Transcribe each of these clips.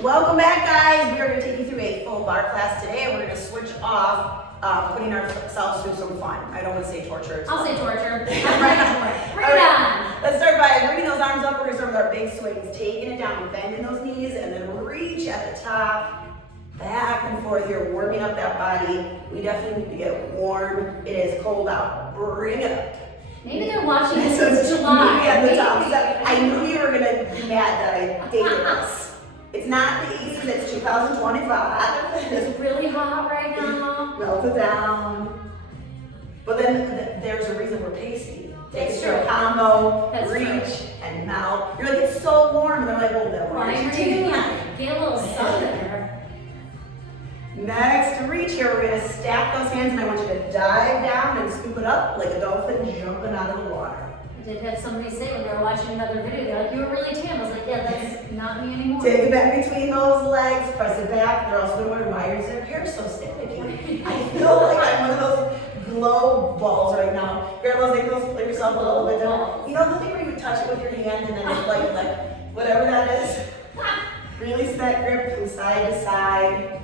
Welcome back, guys. We are going to take you through a full bar class today, and we're going to switch off putting ourselves through some fun. I don't want to say torture. I'll say torture. I'm ready for it. Bring it on. Let's start by bringing those arms up. We're going to start with our big swings, taking it down, bending those knees, and then reach at the top, back and forth. You're warming up that body. We definitely need to get warm. It is cold out. Bring it up. Maybe they're watching this in July. At the top. I knew you were going to be mad that I dated this. It's not the 80s, it's 2025. It's really hot right now. Melt it down. But then there's a reason we're pasty. Take it to a combo, reach, and melt. You're like, it's so warm. And they're like, oh, that warm. Get a little sun there. Next, reach here. We're going to stack those hands, and I want you to dive down and scoop it up like a dolphin jumping out of the water. I did have somebody say when they were watching another video, they're like, you were really tan. I was like, yeah, that's not me anymore. Take it back between those legs, press it back. They're also going to wonder why is their hair so staticky. I feel like I'm one of those glow balls right now. Grab those ankles, pull yourself a little bit down. You know the thing where you touch it with your hand and then it's like whatever that is? Release that grip from side to side.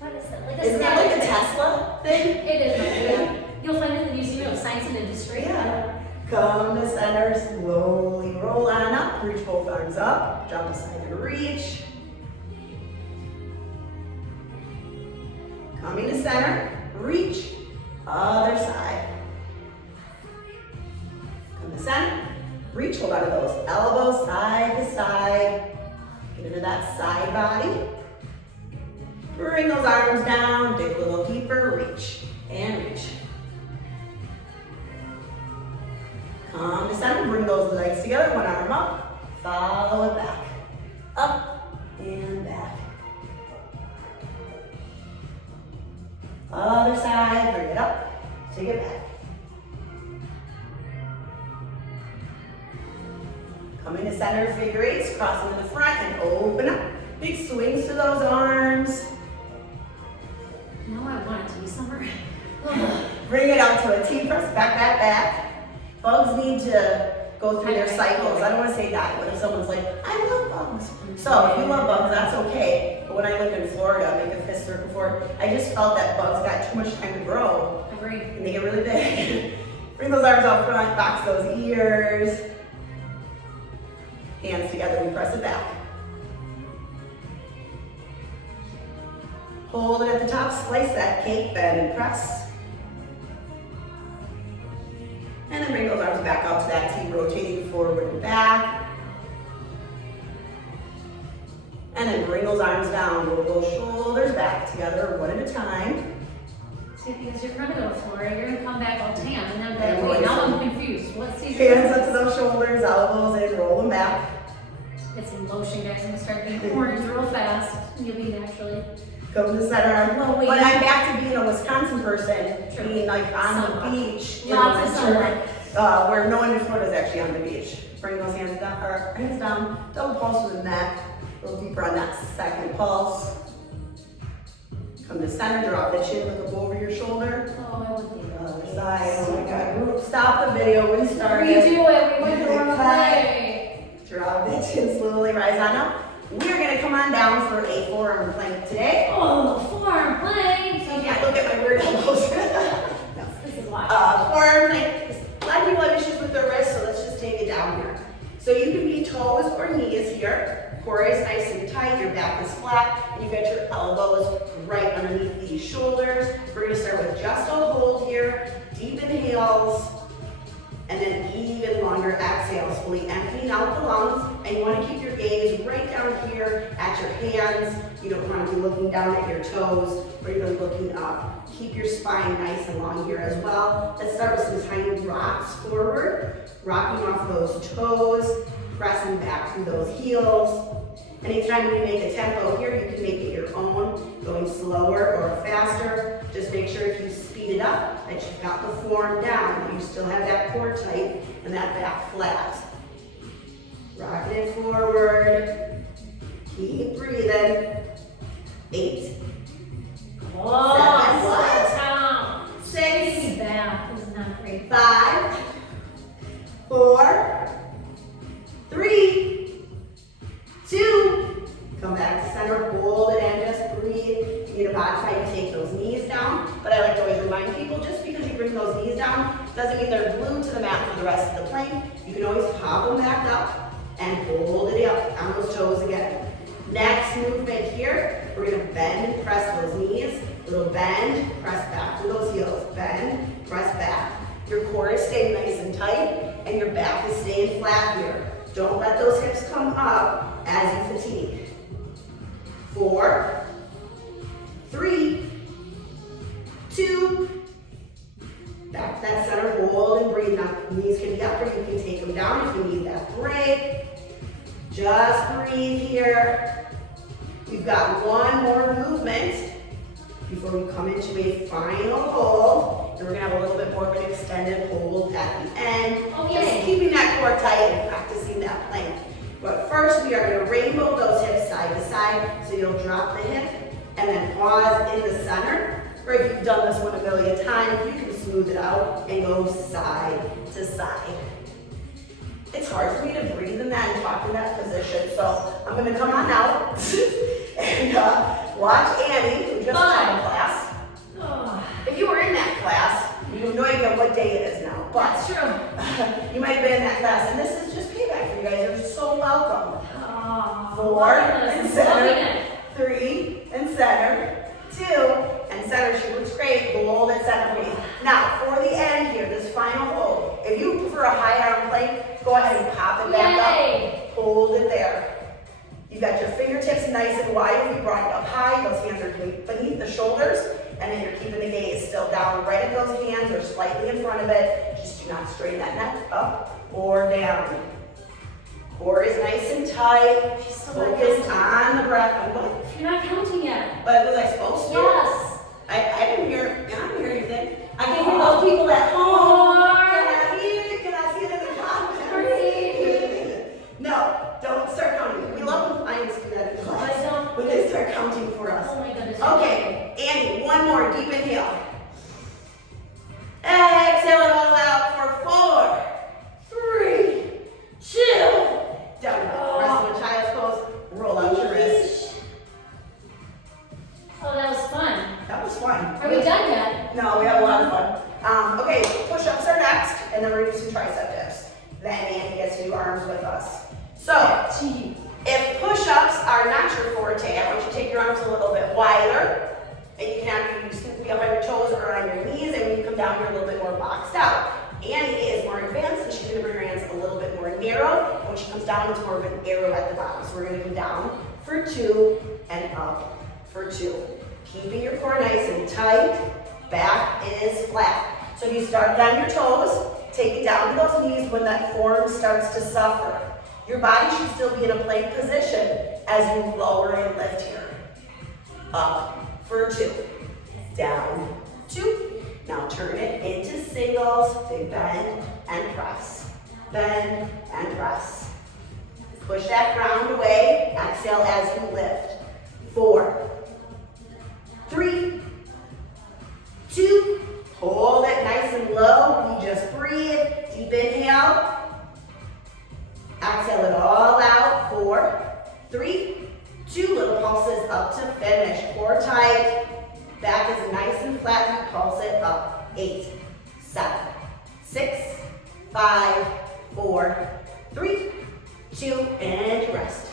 What is that? Isn't that like a Tesla thing? It is. Yeah. You'll find it in the Museum of Science and Industry. Yeah. Come to center, slowly roll on up, reach both arms up, drop aside and reach. Coming to center, reach, other side. Come to center, reach, hold on to those elbows side to side. Get into that side body. Bring those arms down, dig a little deeper, reach, and reach. Come to center, bring those legs together, one arm up, follow it back, up and back. Other side, bring it up, take it back. Coming to center, figure eights, crossing to the front and open up. Big swings to those arms. Now I want it to be summer. Bring it up to a T press, back, back, back. Bugs need to go through their cycles. I don't want to say that, but if someone's like, I love bugs. So if you love bugs, that's okay. But when I lived in Florida, make a fist circle for it, I just felt that bugs got too much time to grow. Agreed. And they get really big. Bring those arms out front, box those ears. Hands together, we press it back. Hold it at the top, slice that cake, bend and press. And then bring those arms back out to that T, rotating forward and back. And then bring those arms down, roll those shoulders back together one at a time. See, because you're going to go to Florida, you're going to come back all tan, and then be like, wait, now I'm confused. What season? Hands up to those shoulders, elbows in, roll them back. Get some lotion, guys. I'm going to start getting orange real fast. You'll be naturally. Come to center. Well, but I'm back to being a Wisconsin person, being like on the beach in Lots of winter, sunlight. where no one in Florida is actually on the beach. Bring those hands down, or hands down, double pulse to the neck, a little deeper on that second pulse. Come to center, drop the chin, look up over your shoulder. Oh, I would be Other side, oh my God. Stop the video, restart We it. do it, we went the wrong way. Drop the chin, slowly rise on up. We're going to come on down for a forearm plank today. Oh, forearm plank. So you can't look at my weird elbows. No. This is why. Forearm plank. A lot of people have issues with their wrists, so let's just take it down here. So you can be toes or knees here. Core is nice and tight, your back is flat, and you've got your elbows right underneath these shoulders. We're going to start with just a hold here, deep inhales, and then even longer exhales, fully emptying out the lungs. And you want to keep your gaze right down here at your hands. You don't want to be looking down at your toes or even looking up. Keep your spine nice and long here as well. Let's start with some tiny rocks forward, rocking off those toes, pressing back through those heels. Anytime you make a tempo here, you can make it your own, going slower or faster. Just make sure if you speed it up that you've got the form down, but you still have that core tight and that back flat. Rocking it forward. Keep breathing. 8. Whoa, 7. slow down. 6. That is not great. 5. 4. 3. 2. Come back to center, hold it and just breathe. If you need to modify, you take those knees down. But I like to always remind people, just because you bring those knees down doesn't mean they're glued to the mat for the rest of the plank. You can always pop them back up and hold it up on those toes again. Next movement here, we're gonna bend and press those knees. Little bend, press back to those heels. Bend, press back. Your core is staying nice and tight, and your back is staying flat here. Don't let those hips come up as you fatigue. 4, 3, 2, back to that center, hold and breathe. Now, knees can be up or you can take them down if you need that break. Just breathe here. We've got one more movement before we come into a final hold. And we're gonna have a little bit more of an extended hold at the end. Just keeping that core tight and practicing that plank. But first, we are gonna rainbow those hips side to side. So you'll drop the hip and then pause in the center. Or if you've done this one a million times, you can smooth it out and go side to side. It's hard for me to breathe in that and talk in that position, so I'm gonna come on out and watch Annie, who just taught a class. If you were in that class, you have no idea what day it is now, but That's true. you might have been in that class, and this is just payback for you guys. You're so welcome. 4 loving and this, center, loving it. 3 and center, 2 and center. She looks great. Hold at center, breathe. Now, for the end here, this final hold, if you prefer a high arm plank, go ahead and pop it back up. Hold it there. You've got your fingertips nice and wide. If you brought it up high, those hands are beneath the shoulders, and then you're keeping the gaze still down right at those hands or slightly in front of it. Just do not straighten that neck up or down. Core is nice and tight. Focus on the breath. You're not counting yet. But was I supposed to? Yes. I didn't hear anything. I can hear those people at home. Can I hear it? Can I see it in the comments? No, don't start counting. We love when clients do that in class. When they start counting for us. Oh my goodness. Okay, Annie, one more deep inhale. Exhale it all out for 4, 3, 2. Down. Rest of the child's pose. Roll out your wrist. Oh, that was fun. That was fun. Are we done yet? No, we have a lot of fun. Okay, push-ups are next, and then we're gonna do some tricep dips. Then Annie gets to do arms with us. So, if push-ups are not your forte, I want you to take your arms a little bit wider, and you can be up on your toes or on your knees, and when you come down, you're a little bit more boxed out. Annie is more advanced, and she's gonna bring her hands a little bit more narrow, and when she comes down, it's more of an arrow at the bottom. So we're gonna go down for 2 and up for 2. Keeping your core nice and tight, back is flat. So if you start on your toes, take it down to those knees when that form starts to suffer. Your body should still be in a plank position as you lower and lift here. Up for 2, down 2. Now turn it into singles, big bend and press. Bend and press. Push that ground away, exhale as you lift. 4, 3, 2, hold it nice and low. We just breathe. Deep inhale. Exhale it all out. 4, 3, 2. Little pulses up to finish. Core tight. Back is nice and flat. You pulse it up. 8, 7, 6, 5, 4, 3, 2, and rest.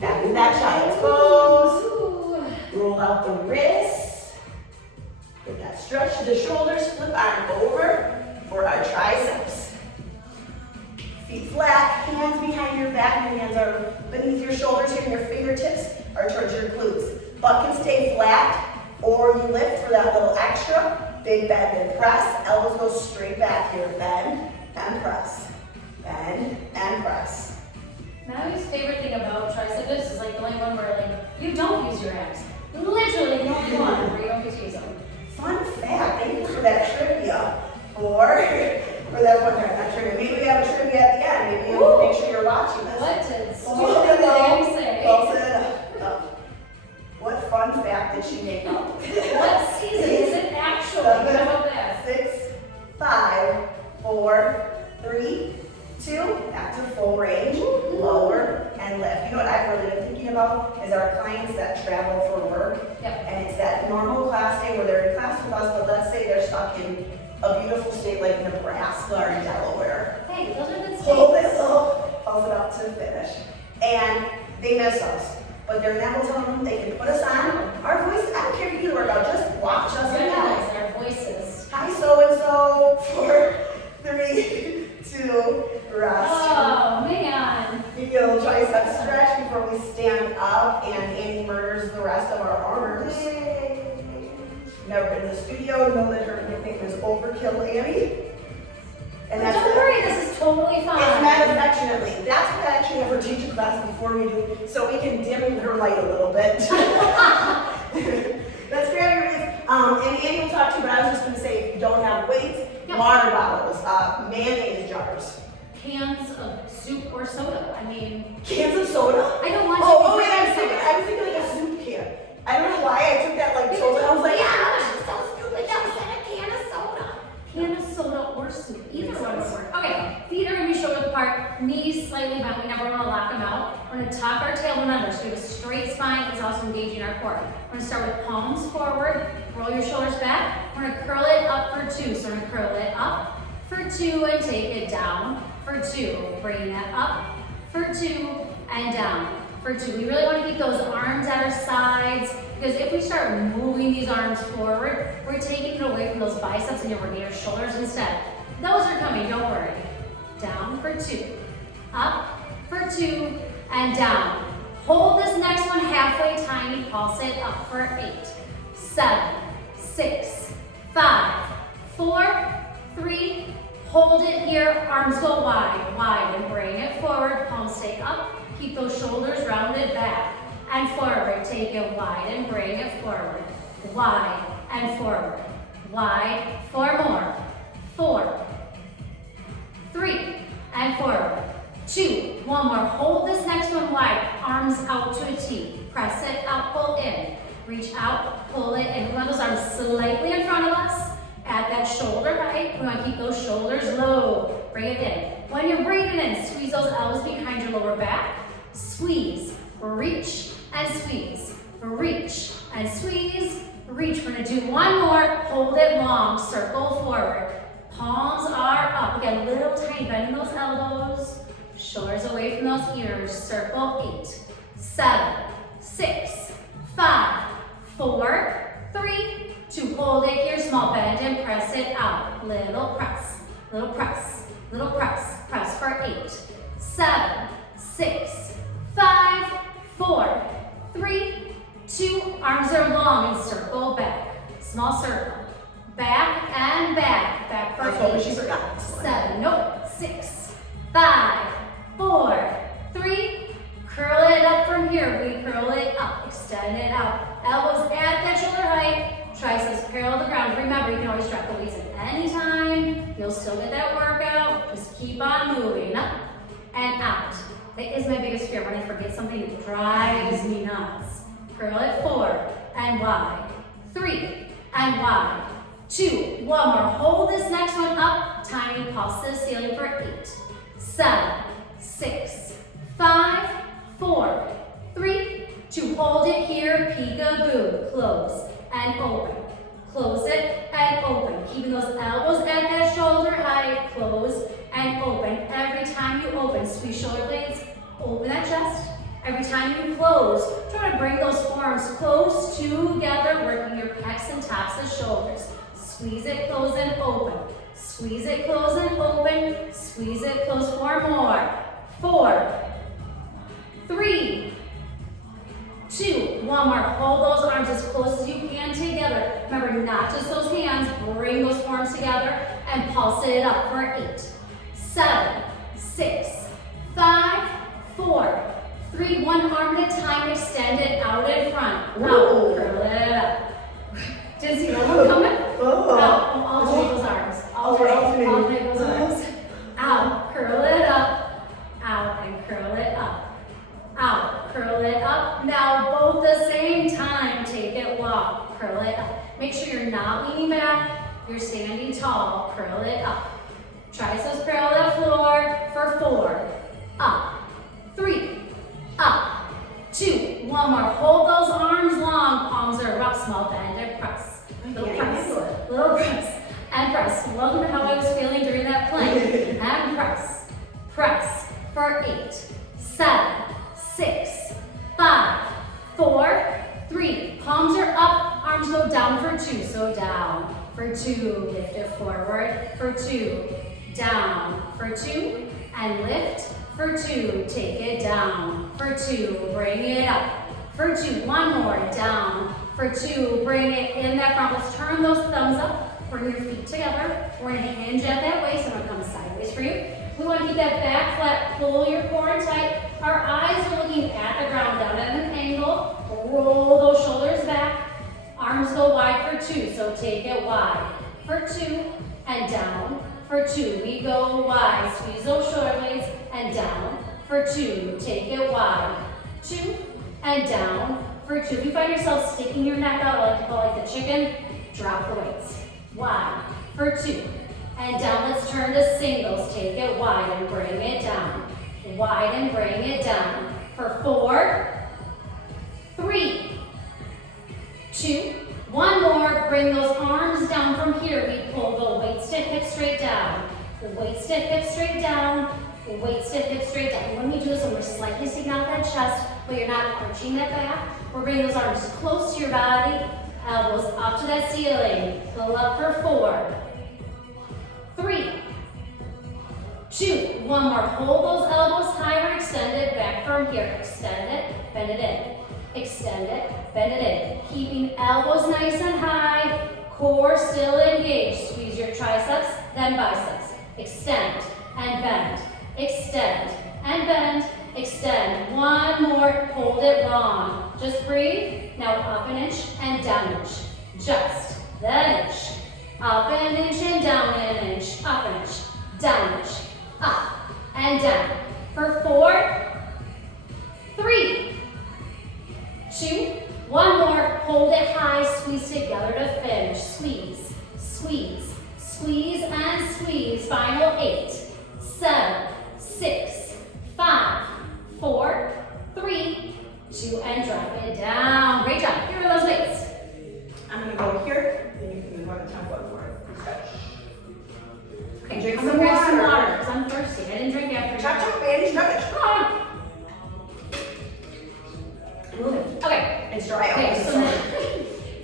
Back in that child's pose. Roll out the wrists. Get that stretch to the shoulders. Flip arm over for our triceps. Feet flat, hands behind your back. Your hands are beneath your shoulders here, and your fingertips are towards your glutes. Butt can stay flat, or you lift for that little extra. Big bend and press. Elbows go straight back here. Bend and press. Bend and press. Mallory's favorite thing about tricep dips is like the only one where like you don't use your abs. Literally the only one where you don't get to use them. Fun fact, thank you for that trivia. For that one, not trivia. Maybe we have a trivia at the end. Maybe you'll make sure you're watching this. What did stupid thing say? Pulse it up. What fun fact did she make up? What season is it actually? How about that? 6, 5, 4, 3, 2. Back to full range. Lower and lift. You know what I've really been thinking about? about is our clients that travel for work. Yep. And it's that normal class day where they're in class with us, but let's say they're stuck in a beautiful state like Nebraska or Delaware. Hey, those are good Hold states. it low, puff it up to the finish. And they miss us. But they're now telling them they can put us on our voice. I don't care if you do the workout, just watch us and now. Recognize our voices. Hi, so-and-so, 4, 3, 2, rest. Oh, man. You get a little tricep stretch before we stand up, and Annie murders the rest of our arms. Never been in the studio, know that her nickname is Overkill Annie. And But that's don't worry, this is totally It's fine. met affectionately. That's what I actually have her teach a class before we do, so we can dim her light a little bit. Let's grab your weights. And Annie will talk to you, but I was just gonna say, if you don't have weights, Yep. water bottles, mayonnaise jars, Cans of soup or soda. I mean, cans of soda. I don't want Oh, you wait, to I was thinking like a soup can. I don't know why I took that like totally. I was like, Yeah. she's so stupid. That was a can of soda. Can of soda or soup. Either one would work. Okay, feet are gonna be shoulder apart, knees slightly bent. We never wanna lock them out. We're gonna tuck our tailbone under so we have a straight spine. It's also engaging our core. We're gonna start with palms forward, roll your shoulders back. We're gonna curl it up for 2. So we're gonna curl it up for 2 and take it down for 2. Bring that up for 2 and down for 2. We really wanna keep those arms at our sides, because if we start moving these arms forward, we're taking it away from those biceps and you're working your shoulders instead. Those are coming, don't worry. Down for 2, up for 2, and down. Hold this next one halfway, tiny pulse it up for 8, 7, 6, 5, 4, 3, hold it here, arms go wide, wide, and bring it forward, palms stay up, keep those shoulders rounded back, and forward, take it wide and bring it forward, wide and forward, wide, 4 more, 4, 3, and forward, 2, 1 more, hold this next one wide, arms out to a T, press it up, pull in, reach out, pull it in, we want those arms slightly in front of us, at that shoulder height, we want to keep those shoulders low, bring it in. When you're breathing in, squeeze those elbows behind your lower back, squeeze, reach, and squeeze, reach, and squeeze, reach. We're gonna do 1 more, hold it long, circle forward. Palms are up, again, little tiny bend in those elbows, shoulders away from those ears, circle 8, 7, 6, 5, 4, 3, 2, hold it here, small bend and press it out. Little press, little press, little press, press for 8, 7, 6, 5, 4, 3, 2, arms are long and circle back. Small circle. Back and back. Back for 8, 7, nope, 6, 5, 4, 3, curl it up from here. We curl it up, extend it out. Elbows at that shoulder height. Triceps parallel to the ground. Remember, you can always drop the weights at any time. You'll still get that workout. Just keep on moving up and out. That is my biggest fear, when I forget something, it drives me nuts. Curl it forward and wide. 3 and wide. 2, 1 more. Hold this next one up. Tiny pulse to the ceiling for 8, 7, 6, 5, 4, 3, 2. Hold it here. Peekaboo. Close and open. Close it and open. Keeping those elbows at that shoulder height. Close and open. Every time you open, squeeze shoulder blades, open that chest. Every time you close, try to bring those forearms close together, working your pecs and tops of shoulders. Squeeze it, close and open. Squeeze it, close and open. Squeeze it, close. 4 more. 4, 3, 2, 1 more. Hold those arms as close as you can together. Remember, not just those hands. Bring those forearms together and pulse it up for 8, 7, 6, 5, 4, 3, 1 arm at a time. Extend it out in front. Out, curl it up. Didn't see that one coming? Out, alternate those arms. Alternate those arms. Out, curl it up. Out and curl it up. Out, curl it up. Now both the same time, take it long, curl it up. Make sure you're not leaning back, you're standing tall, curl it up. Triceps parallel to the floor for 4, up, 3, up, 2, One more. Hold those arms long. Palms are up. Small bend and press. Little press. Little press. And press. Welcome to how I was feeling during that plank. And press. Press. For 8, 7, 6, 5, 4, 3. Palms are up. Arms go down for 2. So down. For 2. Lift it forward. For 2. Down. For 2. And lift. For 2, take it down. For 2, bring it up. For 2, one more, down. For 2, bring it in that front. Let's turn those thumbs up. Bring your feet together. We're gonna hinge at that waist. I'm gonna come sideways for you. We wanna keep that back flat, pull your core in tight. Our eyes are looking at the ground, down at an angle. Roll those shoulders back. Arms go wide for 2, so take it wide. For 2, and down. For 2, we go wide. Squeeze those shoulder blades and down. For 2, take it wide. 2, and down. For 2, if you find yourself sticking your neck out, I like to call it like the chicken, drop the weights. Wide. For 2, and down. Let's turn to singles. Take it wide and bring it down. Wide and bring it down. For 4, 3, 2, one more. Bring those arms down from here. We pull the weight stick hip straight down. The weight stick hip straight down. The weight stick hip straight down. When we do this, when we're slightly sticking out that chest, but you're not arching that back, we're bringing those arms close to your body. Elbows up to that ceiling. Pull up for 4, 3, 2. One more. Hold those elbows higher. Extend it back from here. Extend it. Bend it in. Extend it, bend it in. Keeping elbows nice and high, core still engaged. Squeeze your triceps, then biceps. Extend and bend, extend and bend, extend. One more, hold it long. Just breathe. Now up an inch and down an inch. Just that inch. Up an inch and down an inch. Up an inch, down an inch. Up and down. For 4, 3, 2, one more, hold it high, squeeze together to finish. Squeeze, squeeze, squeeze and squeeze. Final 8, 7, 6, 5, 4, 3, 2, and drop it down. Great job. Here are those weights. I'm gonna go here, and you can move on to top one for it. Stretch. Okay, Drink I'm some gonna grab some water. water because I'm thirsty. I didn't drink after. Chop, chop, Annie, stretch. Come on. Move it. Okay. It's dry. Okay, so sorry.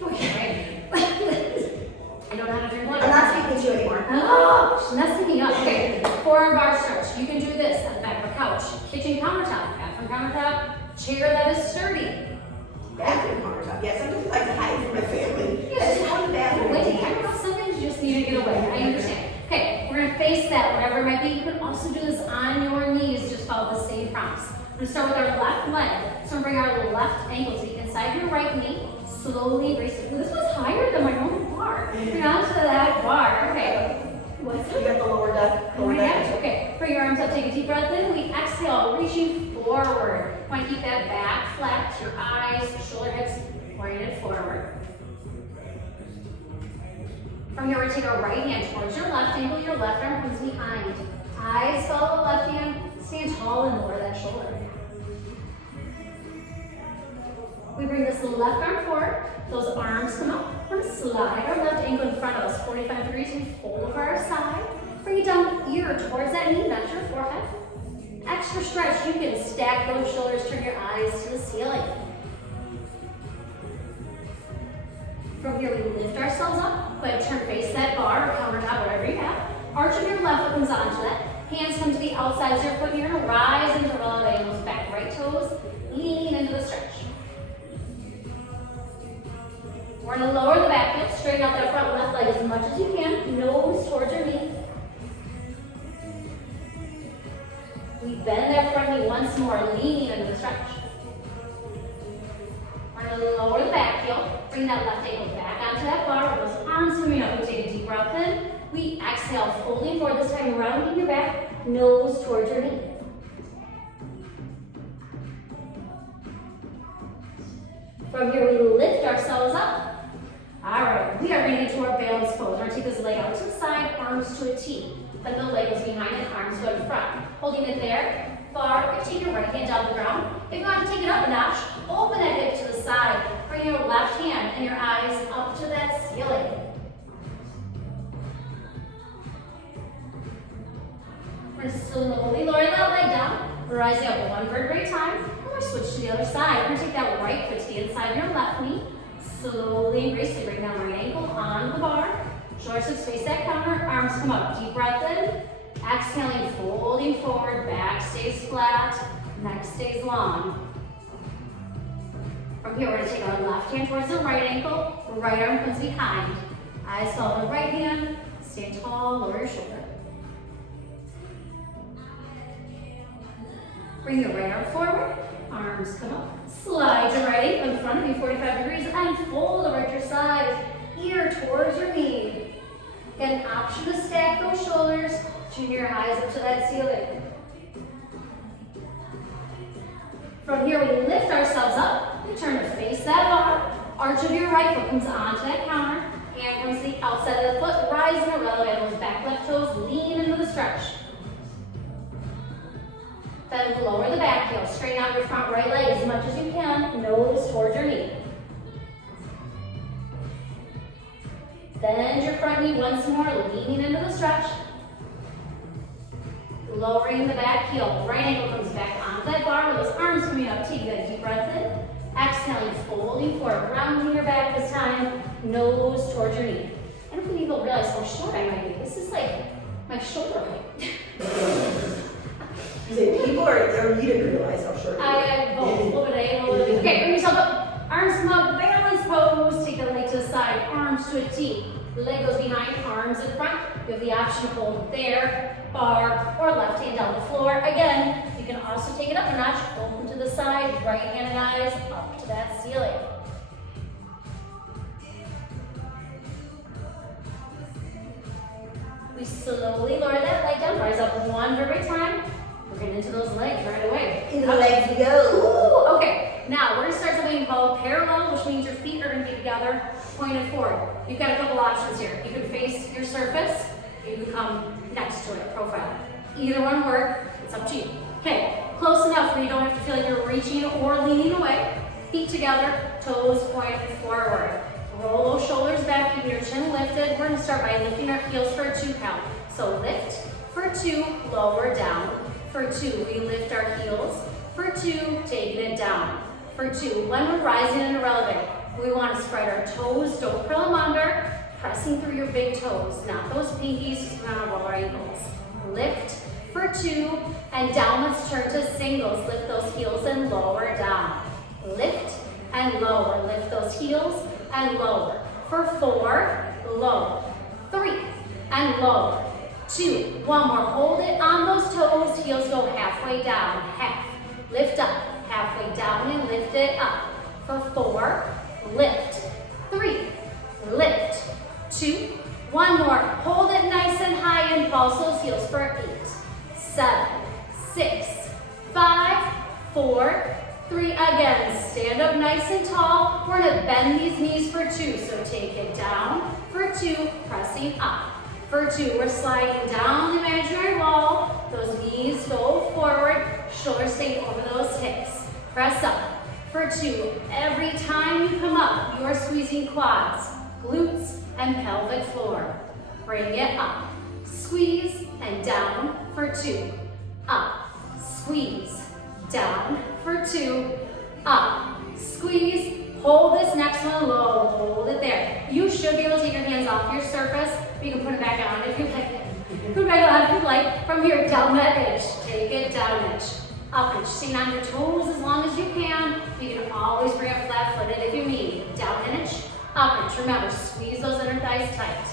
okay. I don't know how to drink water. I'm not speaking to you anymore. Oh, she's messing me up. Okay, forearm bar stretch. You can do this on the back of a couch, kitchen countertop, bathroom countertop, chair that is sturdy. Bathroom countertop. Yeah, sometimes I like to hide from my family. Yeah, That's how the bathroom. Wait, sometimes you just need to get away. I understand. Okay, we're gonna face that, whatever it might be. You can also do this on your knees. Just follow the same prompts. We're gonna start with our left leg. So we're gonna bring our left ankle to the inside of your right knee. Slowly raise it. This was higher than my own bar. Bring onto that bar. Okay. What's You got the lower back. Lower back. Okay. Bring your arms up. Take a deep breath in. We exhale, reaching forward. Want to keep that back flat. Your eyes, shoulder heads pointed forward. From here, we take our right hand towards your left ankle. Your left arm comes behind. Eyes follow the left hand. Stand tall and lower that shoulder. We bring this left arm forward. Those arms come up. We're going to slide our left ankle in front of us, 45 degrees. We fold over our side. Bring it down ear towards that knee, not your forehead. Extra stretch. You can stack those shoulders, turn your eyes to the ceiling. From here, we lift ourselves up. Go ahead, turn, face that bar or countertop, whatever you have. Arch of your left foot comes onto that. Hands come to the outsides of your foot. You're going to rise into relative angles, back right toes. Lean into the stretch. We're going to lower the back foot, straighten out that front left leg as much as you can. Nose towards your knee. We bend that front knee once more, lean into the stretch. We're going to lower the back heel, bring that left ankle back onto that bar. Those arms coming up. We take a deep breath in. We exhale, folding forward, this time rounding your back, nose towards your knee. From here, we lift ourselves up. All right, we are getting into our balance pose. We're going to take this leg out to the side, arms to a T. Then the leg is behind it, arms go in front. Holding it there, bar, take your right hand down the ground. If you want to take it up a notch, open rising up one vertebrae at a time. And we're switch to the other side. We're gonna take that right foot to the inside of your left knee. Slowly and gracefully bring down right ankle onto the bar. Shoulders hips face that counter, arms come up. Deep breath in. Exhaling, folding forward, back stays flat, neck stays long. From here, we're gonna take our left hand towards the right ankle, right arm comes behind. Eyes follow the right hand, stand tall, lower your shoulder. Bring your right arm forward, arms come up. Slide your right ankle in front of you, 45 degrees, and fold over at your side, ear towards your knee. Get an option to stack those shoulders, chin your eyes up to that ceiling. From here, we lift ourselves up, we turn to face that bar. Arch of your right foot comes onto that counter, hand comes to the outside of the foot, rise in a row, elbows back, left toes, lean into the stretch. Then lower the back heel, straighten out your front right leg as much as you can, nose towards your knee. Bend your front knee once more, leaning into the stretch. Lowering the back heel, right ankle comes back onto that bar with those arms coming up, taking that deep breath in. Exhaling, folding forward, rounding your back this time, nose towards your knee. I don't think people realize how short I might be. This is like my shoulder height. You say people or you didn't realize how short you were? I both, a little bit A, a little bit B. Okay, bring yourself up, arms come up, balance pose, take the leg to the side, arms to a T. Leg goes behind, arms in front. You have the option to hold there, bar, or left hand down the floor. Again, you can also take it up a notch, open to the side, right hand and eyes up to that ceiling. We slowly lower that leg down, rise up one vertebrae at a time. We're getting into those legs right away. Into the legs we go. Ooh, okay, now we're gonna start something called parallel, which means your feet are gonna be together, pointed forward. You've got a couple options here. You can face your surface, you can come next to it, profile. Either one work, it's up to you. Okay, close enough where you don't have to feel like you're reaching or leaning away. Feet together, toes pointed forward. Roll those shoulders back, keep your chin lifted. We're gonna start by lifting our heels for a 2 count. So lift for 2, lower down. For 2, we lift our heels. For 2, taking it down. For 2, when we're rising and relevant, we want to spread our toes, don't curl them under, pressing through your big toes, not those pinkies, just gonna roll our ankles. Lift for 2, and down, let's turn to singles. Lift those heels and lower down. Lift and lower, lift those heels and lower. For 4, low. 3, and lower. 2, one more, hold it on those toes, heels go halfway down, half. Lift up, halfway down and lift it up. For 4, lift. 3, lift. 2, one more, hold it nice and high and pulse those heels for 8, 7, 6, 5, 4, 3, again, stand up nice and tall. We're gonna bend these knees for 2, so take it down. For 2, pressing up. For 2, we're sliding down the imaginary wall. Those knees go forward, shoulders stay over those hips. Press up. For 2, every time you come up, you are squeezing quads, glutes, and pelvic floor. Bring it up. Squeeze and down for 2. Up. Squeeze. Down for 2. Up. Squeeze. Hold this next one low. Hold it there. You should be able to take your hands off your surface. You can put it back on if you like. Put it back on if you like. From here, down that edge. Take it down edge. Up edge. Staying on your toes as long as you can. You can always bring it flat-footed if you need. Down edge. Up edge. Remember, squeeze those inner thighs tight.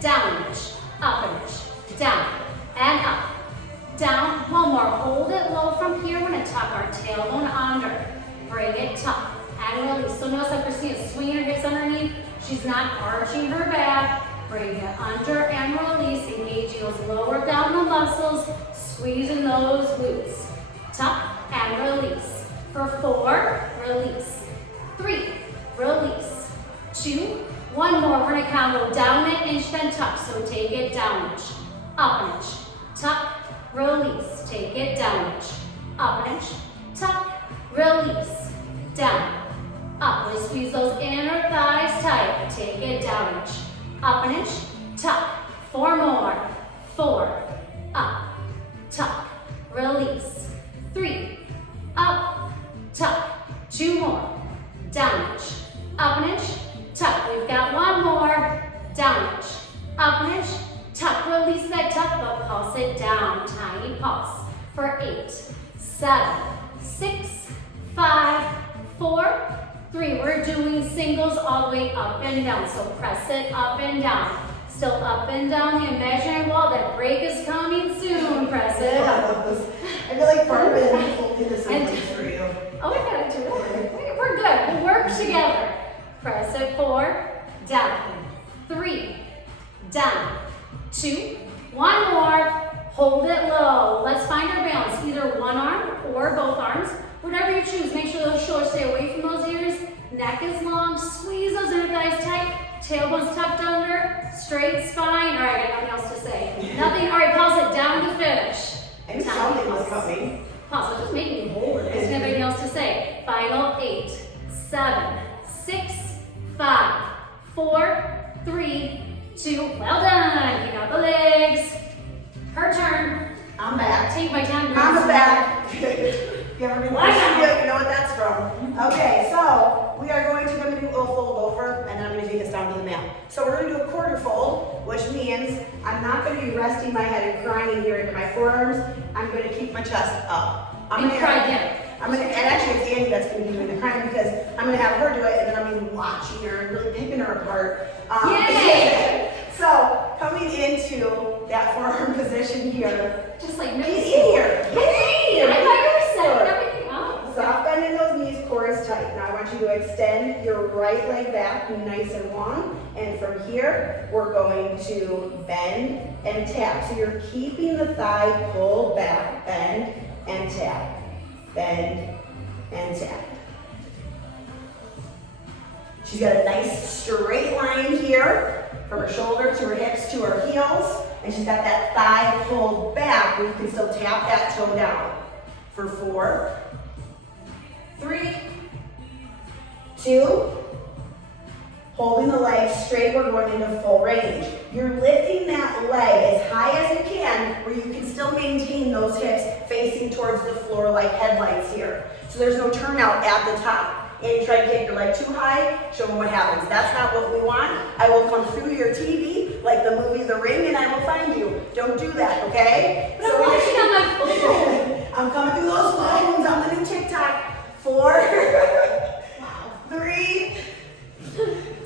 Down edge. Up edge. Down. And up. Down. One more. Hold it low from here. We're going to tuck our tailbone under. Bring it tuck. And release. So notice how Christina's swinging her hips underneath. She's not arching her back. Bring it under and release. Engaging those lower abdominal muscles. Squeezing those glutes. Tuck and release. For 4, release. 3, release. 2, one more. We're going to combo down an inch, then tuck. So take it down an inch. Up an inch. Tuck. Release. Take it down an inch. Up an inch. Tuck. Release. Down. Up. Really squeeze those inner thighs tight. Take it down an inch. Up an inch. Tuck. 4 more. 4. Up. Tuck. Release. 3, up, tuck, 2 more, down inch, up an inch, tuck. We've got 1 more, down inch, up an inch, tuck. Release that tuck, but pulse it down. Tiny pulse for 8, 7, 6, 5, 4, 3. We're doing singles all the way up and down. So press it up and down. Still up and down the imaginary wall. That break is coming soon. Press it up. I feel like part of it is holding this in place for you. Oh, I got it too. We're good. We'll work together. Press it 4, down, 3, down, 2, 1 more. Hold it low. Let's find our balance. Either one arm or both arms. Whatever you choose. Make sure those shoulders stay away from those ears. Neck is long. Squeeze those inner thighs tight. Tailbone's tucked under. Straight spine. All right, I got nothing else to say. Nothing. All right, pause it down to finish. I knew something was coming. Pause. It's just making me hold it. I don't have anything else to say. Final 8, 7, 6, 5, 4, 3, 2. Well done. Kick out the legs. Her turn. I'm back. Take my time. Mama's back. You ever been you know what that's from. Okay, so we are going to do a little fold over, and then I'm going to take us down to the mat. So we're going to do a quarter fold, which means I'm not going to be resting my head and grinding here into my forearms. I'm going to keep my chest up. I'm going to cry again. and actually it's Annie that's going to be doing the crying because I'm going to have her do it, and then I'm going to be watching her and really picking her apart. Yay! So coming into that forearm position here. Just like no. Get in here. Get in here. I thought you were setting everything up. Soft bend in those knees, core is tight. Now I want you to extend your right leg back nice and long. And from here, we're going to bend and tap. So you're keeping the thigh pulled back. Bend and tap. Bend and tap. She's got a nice straight line here from her shoulder to her hips to her heels. And she's got that thigh pulled back where you can still tap that toe down. For 4, 3, 2, holding the leg straight, we're going into full range. You're lifting that leg as high as you can where you can still maintain those hips facing towards the floor like headlights here. So there's no turnout at the top. And you try to take your leg too high, show them what happens. That's not what we want. I will come through your TV like the movie The Ring and I will find you. Don't do that, okay? But I'm watching on my phone. I'm coming through those phones on the new TikTok. 4, 3,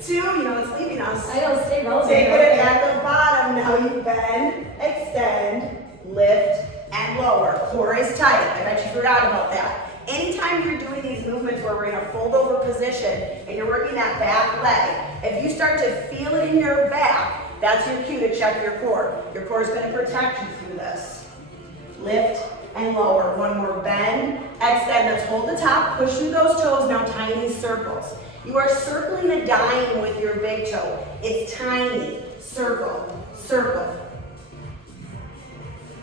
2, you know it's leaving us. I don't stay relevant. Take it at the bottom. Now you bend, extend, lift, and lower. Core is tight. I bet you forgot about that. Anytime you're doing these movements where we're in a fold over position and you're working that back leg, if you start to feel it in your back, that's your cue to check your core. Your core is going to protect you through this. Lift and lower. One more bend, extend. Let's hold the top, push through those toes, now tiny circles. You are circling a dime with your big toe. It's tiny. Circle, circle.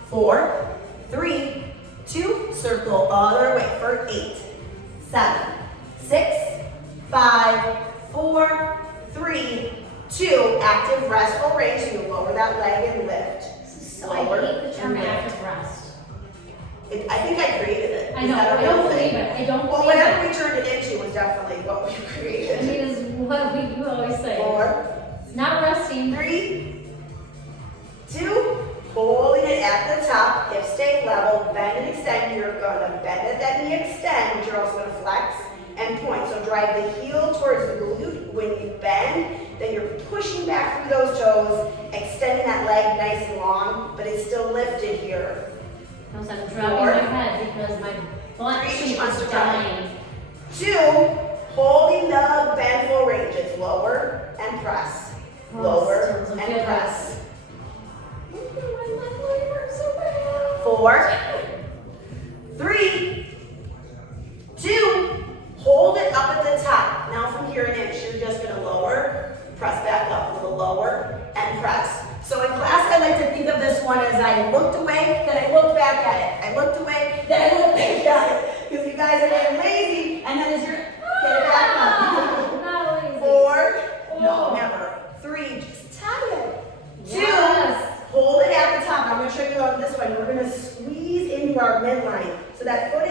4, 3, 2, circle other way for 8, 7, 6, 5, 4, 3, 2. Active restful range. So you lower that leg and lift. So I hate the term active rest. I think I created it. I know. I don't believe it. I don't Well, believe whatever it. we turned it into was definitely what we I created. mean, it's what we always say. 4, It's not resting. 3, 2. Holding it at the top, hips stay level, bend and extend. You're gonna bend at that knee, extend, but you're also gonna flex and point. So drive the heel towards the glute. When you bend, then you're pushing back through those toes, extending that leg nice and long, but it's still lifted here. I'm dropping my head because my butt cheek is dying. 2, holding the bend full ranges, lower and press, lower and press. 4, 3, 2, hold it up at the top. Now from here an inch, you're just gonna lower, press back up, a little lower, and press. So in class, I like to think of this one as I looked away, then I looked back at it. I looked away, then I looked back at it. Because you guys are getting lazy, and then as you're, get it back up. Not lazy. 4, no, never. 3, just tap it. 2, Yes. hold it at the top. I'm going to show you on this one. We're going to squeeze into our midline. So that foot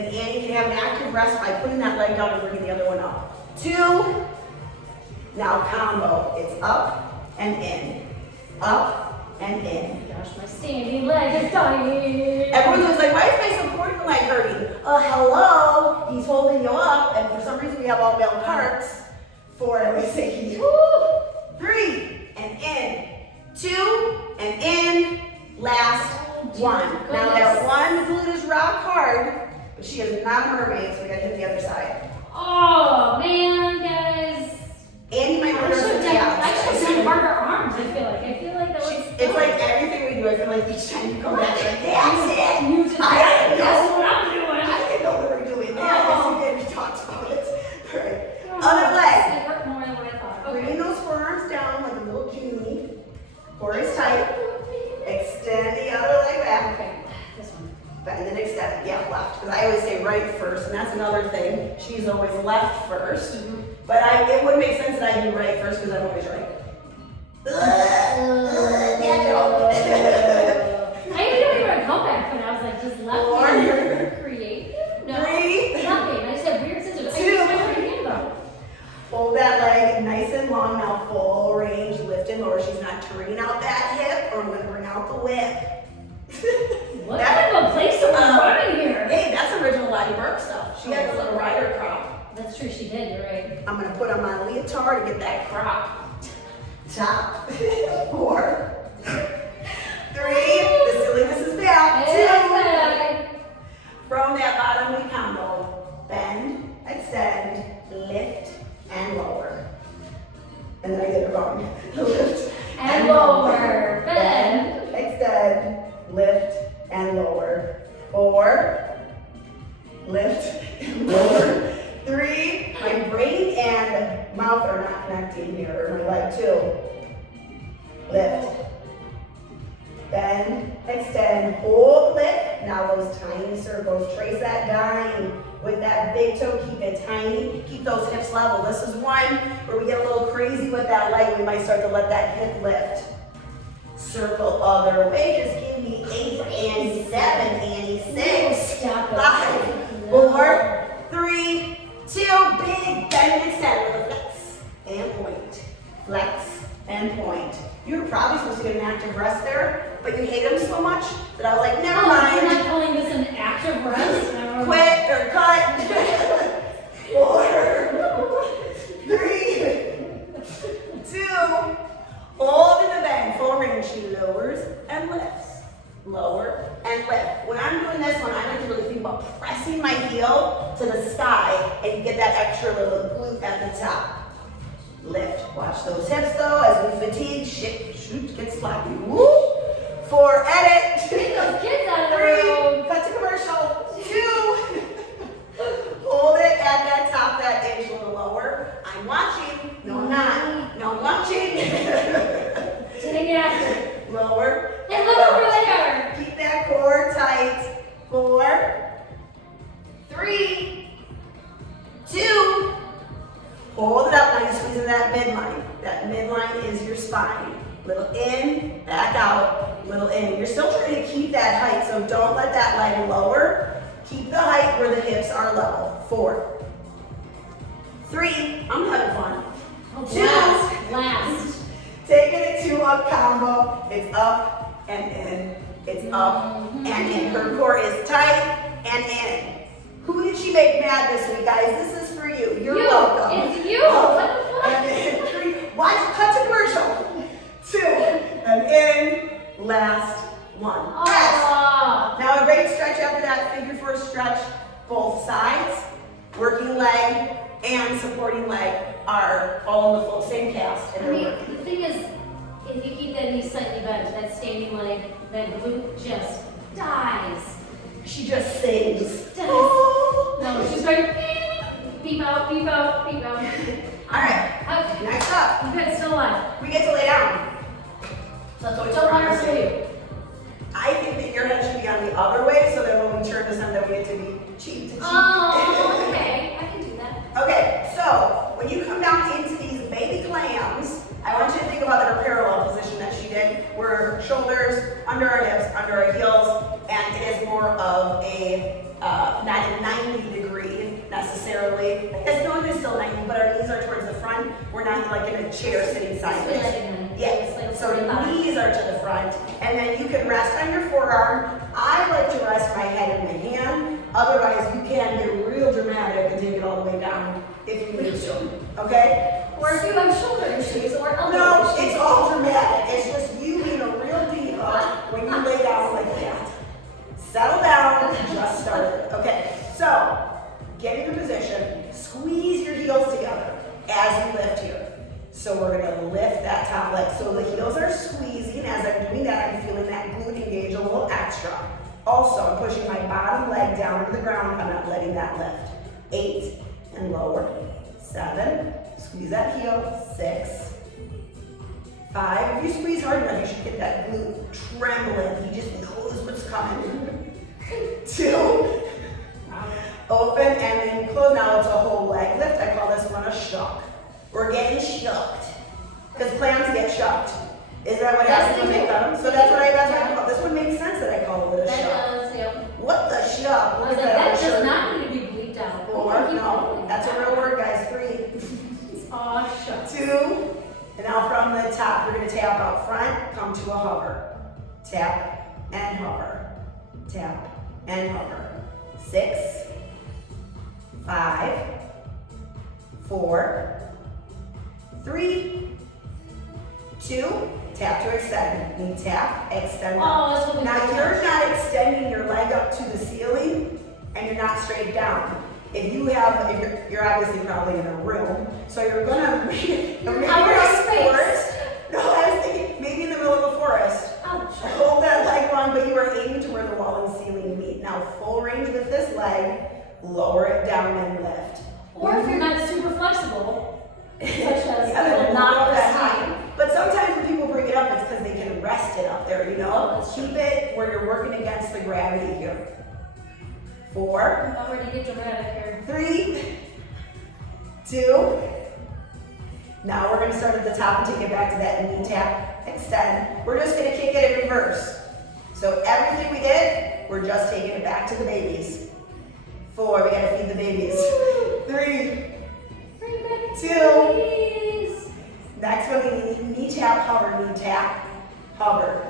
And Annie can have an active rest by putting that leg down and bringing the other one up. 2. Now combo. It's up and in. Up and in. Gosh, my standing leg is dying. Everyone's always like, why is my supporting leg hurting? Hello. He's holding you up, and for some reason we have all male parts. 4, we say 3, and in. 2, and in. Last 1. Now that one glute is rock hard, but she is not a mermaid, so we gotta hit the other side. Oh man, guys. Annie might I hurt should her have done harder arms, I feel like. That was it's like everything we do, I feel like each time you come back, you're like, that's it! You just I didn't that's know. what I'm doing. I didn't know we were doing that. Yes, you did. We talked about it. All right. Oh, Other leg. It hurt more than what I thought. Okay. Bring those forearms down like a little genie. Core is tight. Extend the other leg back. Okay, this one. Bend and extend. Yeah, left. Because I always say right first, and that's another thing. She's always left first. But it would make sense that I do right first because I'm always right. I didn't even come back when I was like, just left 4, creative? No, 3, nothing. I just had weird scissors. 2. I used my right hand though. Hold that leg nice and long now, full range, lift and lower. She's not turning out that hip, or I'm going to bring out the whip. What kind of a place are we running here? Hey, that's original Lottie Burke stuff. She had a little rider crop. That's true, she did, you're right. I'm going to put on my leotard to get that crop. Top. 4, 3, the silliness is back. 2. From that bottom we combo. Bend, extend, lift, and lower. And then I get it wrong. Lift And lower. Bend, extend, lift, and lower. 4, lift, and lower. 3, my brain and mouth are not connecting here, or my leg too. Lift, bend, extend, hold, lift. Now those tiny circles, trace that dime with that big toe, keep it tiny, keep those hips level. This is one where we get a little crazy with that leg. We might start to let that hip lift. Circle other way, just give me 8, Annie 7, Annie 6, 5, 4, 3, 2, big bend and extend with a flex and point, flex and point. You were probably supposed to get an active rest there, but you hate them so much that I was like, never mind. You're not calling this an active rest? Quit or cut. 4, 3, 2, hold in the bend, full range. She lowers and lifts. Lower and lift. When I'm doing this one, I like to really think about pressing my heel to the sky and you get that extra little glute at the top. Lift. Watch those hips though as we fatigue. Shoot, get sloppy. Woo! 4, edit. Get those kids out of the 3, room. cut to commercial. 2, hold it at that top, that edge a little lower. I'm watching. No, I'm not. No, I'm watching. Dang it. Lower. Hey, look over there. Keep that core tight. 4, 3, 2. Hold it up. Now you're squeezing that midline. That midline is your spine. Little in, back out, little in. You're still trying to keep that height, so don't let that leg lower. Keep the height where the hips are level. 4, 3. I'm having fun. 2. Last. Taking it 2 up combo. It's up and in. It's up and in. Her core is tight and in. Who did she make mad this week, guys? This is for you. You're welcome. It's you. What the fuck? And in. 3. Watch. Cut to commercial. 2 and in. Last 1. Oh. Now a great stretch after that. Figure 4 stretch. Both sides. Working leg and supporting leg are all in the full same cast. I mean, the thing is, if you keep that knee slightly bent, that standing leg, that glute just dies. She just sings. Dies. Oh. No, she's going beep out, beep out, beep out. All right. Okay. Next up, You guys still alive. we get to lay down. So that's what we So told long her for to do. you. I think that your head should be on the other way, so that when we turn this on, that we get to be cheek to cheek. Oh, okay. I can do that. Okay, so when you come down into these baby clams, I want you to think about her parallel position that she did, where her shoulders under her hips, under her heels, and it is more of a, not a necessarily. As long as it's still 90, but our knees are towards the front. We're not like in a chair sitting sideways. Yeah, so knees are to the front, and then you can rest on your forearm. I like to rest my head in my hand. Otherwise, you can get real dramatic and take it all the way down if you need to. Okay? Or if you have shoulder issues or elbow No, issues. it's all dramatic. It's just you being a real diva when you lay down like that. Settle down, just started. Okay, so get into position, squeeze your heels together as you lift here. So we're gonna lift that top leg. So the heels are squeezing. As I'm doing that, I'm feeling that glute engage a little extra. Also, I'm pushing my bottom leg down to the ground. I'm not letting that lift. 8 and lower. 7, squeeze that heel. 6, 5. If you squeeze hard enough, you should get that glute trembling. He just knows what's coming. 2, open and then close. Now it's a whole leg lift. I call this one a shuck. We're getting shucked because clams get shucked. Is that what happens when they come? So that's what I call. This one makes sense that I call it a shuck. That does, yeah. What the shuck? I was like, that does not need to be bleeped out. 4, no, that's a real word, guys. 3, Aw, shucks. 2, and now from the top, we're gonna tap out front, come to a hover. Tap and hover. Tap and hover. 6, 5, 4, 3, 2, tap to extend. Knee tap, extend. Oh, that's what we Now do. you're not extending your leg up to the ceiling and you're not straight down. If you're obviously probably in a room, so you're gonna maybe you're in a forest. No, I was thinking maybe in the middle of a forest. Ouch. Hold that leg long, but you are aiming to where the wall and ceiling meet. Now full range with this leg, lower it down and lift. Or if you're not super flexible, such as Yeah, then will not not go that high. high. But sometimes when people bring it up, it's because they can rest it up there, you know? Oh, that's true. Keep it where you're working against the gravity here. 4, I'm ready to get dramatic here. 3, 2. Now we're gonna start at the top and take it back to that knee tap, extend. We're just gonna kick it in reverse. So everything we did, we're just taking it back to the babies. 4, we gotta feed the babies. 3, 2. Please. Next one, we need knee tap, hover, knee tap, hover,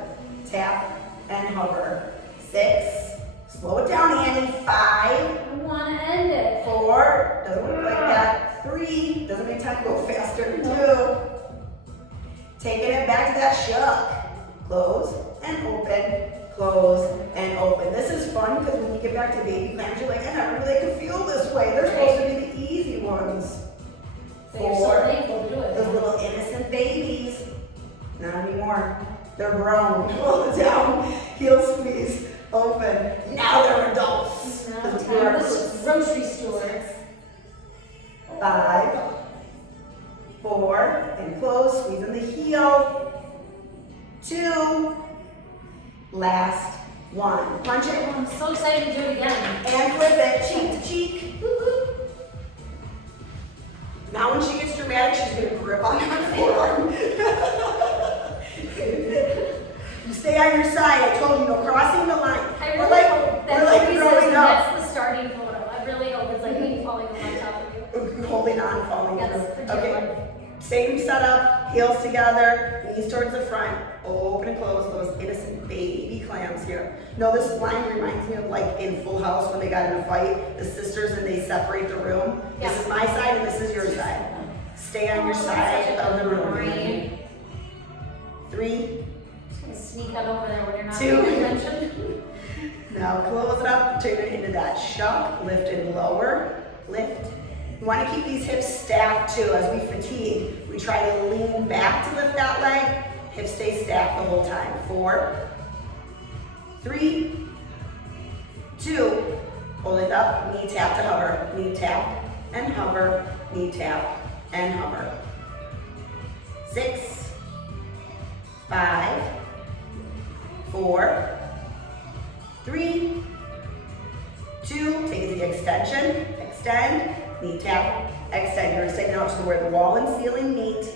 tap, and hover. 6, slow it down, Annie. 5, I want to end it. 4, doesn't look like that. 3, doesn't make time to go faster. 2, taking it back to that shuck. Close and open, close and open. This is fun because when you get back to baby clams, you're like, I never really could feel this way. They're supposed to be the easy ones. They're so 4, thankful to do it. those little innocent babies. Not anymore. They're grown. Pull it down. Heel squeeze. Open. Now they're adults. Now Because we time are for grocery store. 5, 4, and close. Squeeze in the heel. 2. Last 1. Punch it. I'm so excited to do it again. And flip it. Cheek to cheek. Now when she gets dramatic, she's gonna grip on her forearm. You stay on your side. I told you, no crossing the line. I We're really like, hope we're like growing up. that's the starting photo. I really hope it's like me falling on top of you. Holding on, falling Yes, through. for dear Okay. life. Same setup, heels together, knees towards the front, open and close those innocent baby clams here. No, this line reminds me of like in Full House when they got in a fight, the sisters and they separate the room. Yeah. This is my side and this is your side. Stay on your Oh, side that's such a of the good room. memory. 3, Just gonna sneak that over there when you're not 2. paying attention. Now close it up, turn it into that shuck, lift and lower, lift. You want to keep these hips stacked too. As we fatigue, we try to lean back to lift that leg. Hips stay stacked the whole time. 4, 3, 2, hold it up, knee tap to hover, knee tap and hover, knee tap and hover. 6, 5, 4, 3, 2, take it to the extension, extend, knee tap, extend. You're taking out to where the wall and ceiling meet.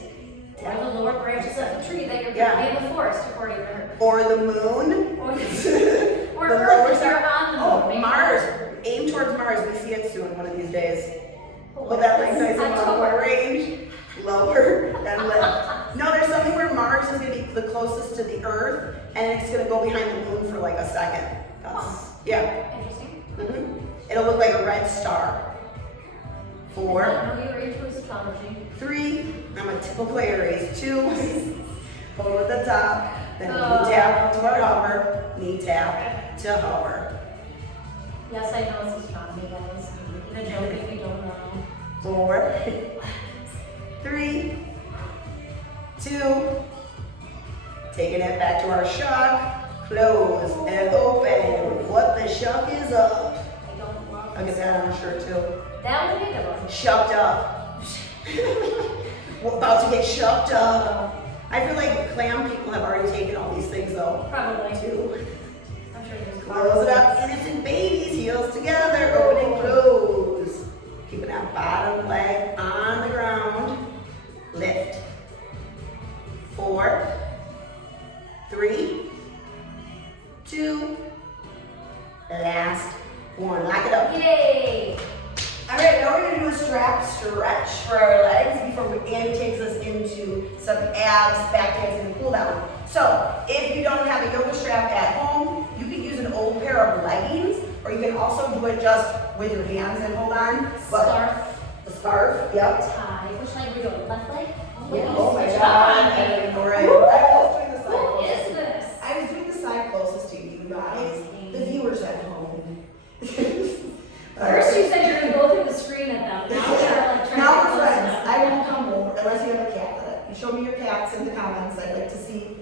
Or the lower branches of the tree that you're Yeah. going to be in the forest, according to her. Or the moon. Or The Earth lower if you're side. on the moon. Oh, maybe. Mars. aim towards Mars. We see it soon, one of these days. Hold that leg nice and long for range. Lower and lift. No, there's something where Mars is gonna be the closest to the Earth, and it's gonna go behind the moon for like a second. Yeah. Interesting. It'll look like a red star. 4, I know you're into astrology. 3, I'm a typical Aries. 2, hold at the top, then knee tap to our hover, knee tap to hover. Yes, I know it's astronomy, guys. The joke if you don't know. 4, 3, 2, taking it back to our shock, close and open. What the shock is up. I don't love I'll get that on a shirt too. that would be a good one. Shucked up. We're about to get shucked up. I feel like clam people have already taken all these things though. Probably. 2, I'm sure there's close it up, innocent babies, heels together, open and close. Keeping that bottom leg on the ground. Lift. 4, 3, 2, last 1. Lock it up. Yay! All right, now we're gonna do a strap stretch for our legs before Annie takes us into some abs, back dancing, and cool down. So if you don't have a yoga strap at home, you can use an old pair of leggings, or you can also do it just with your hands and hold on. Scarf. The scarf, yep. Tie. Which leg are we doing? Left leg? Yeah. Oh my Switch God. up. All right. I was doing the side What closest. is this? I was doing the side closest to you guys, the viewers at home. First you said you're gonna go through the screen at them. Now you're like trying Now to we're close friends. enough. I won't come over unless you have a cat. You show me your cats in the comments. I'd like to see.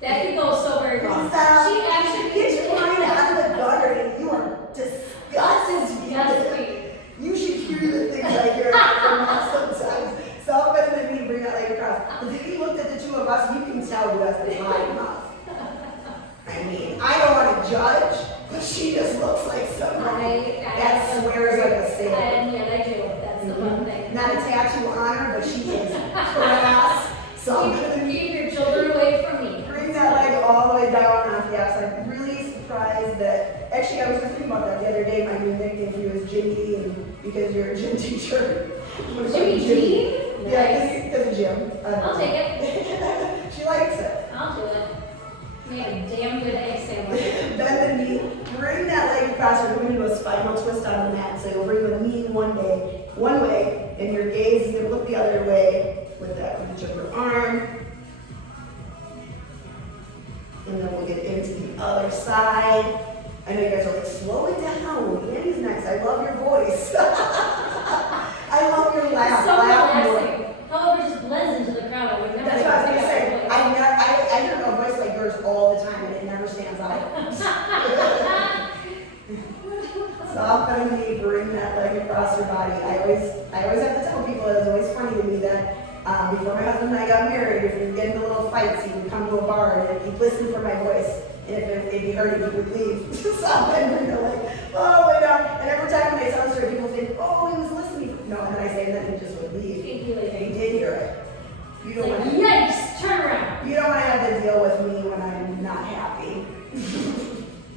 That could go so very wrong. Stop. She actually It's flying out of the gutter and you are disgusting. Yes, please. You should hear the things I hear from us sometimes. So I'm better than me to bring that leg across. Because if you looked at the two of us, you can tell who has the wide mouth. I mean, I don't want to judge, but she just looks like someone that swears like a sailor. And yeah, I do. That's the fun thing. Not a tattoo on her, but she is crass. So I'm gonna Keep your children away from me. bring that leg all the way down onto the outside. I'm really surprised that, actually I was just thinking about that the other day, my new nickname for you is Jimmy, and because you're a gym teacher. Jimmy G? Yeah, because of gym. I'll take it. She likes it. I'll do it. Made a damn good egg sandwich. Bend the knee, bring that leg across, we're going to do a spinal twist on the mat. So you'll bring the knee one way, and your gaze is going to look the other way with that reach of your arm. And then we'll get into the other side. I know you guys are like, slow it down. Annie's next. I love your voice. I love your laugh. So Laugh more. relaxing. However, it just blends into the crowd. I would never That's what I was going to say. say. I hear a voice like yours all the time, and it never stands out. So I'm going to bring that leg across your body. I always have to tell people, it's always funny to me that before my husband and I got married, if we get into little fights, he would come to a bar and he'd listen for my voice. And if he heard it, he would leave. So I'm bring the leg all the way down. And every time when I tell the story, people think, oh, he was listening. No, and then I say, and then he just would leave. He did hear it. You don't want to. Yikes! Turn around. You don't want to have to deal with me when I'm not happy.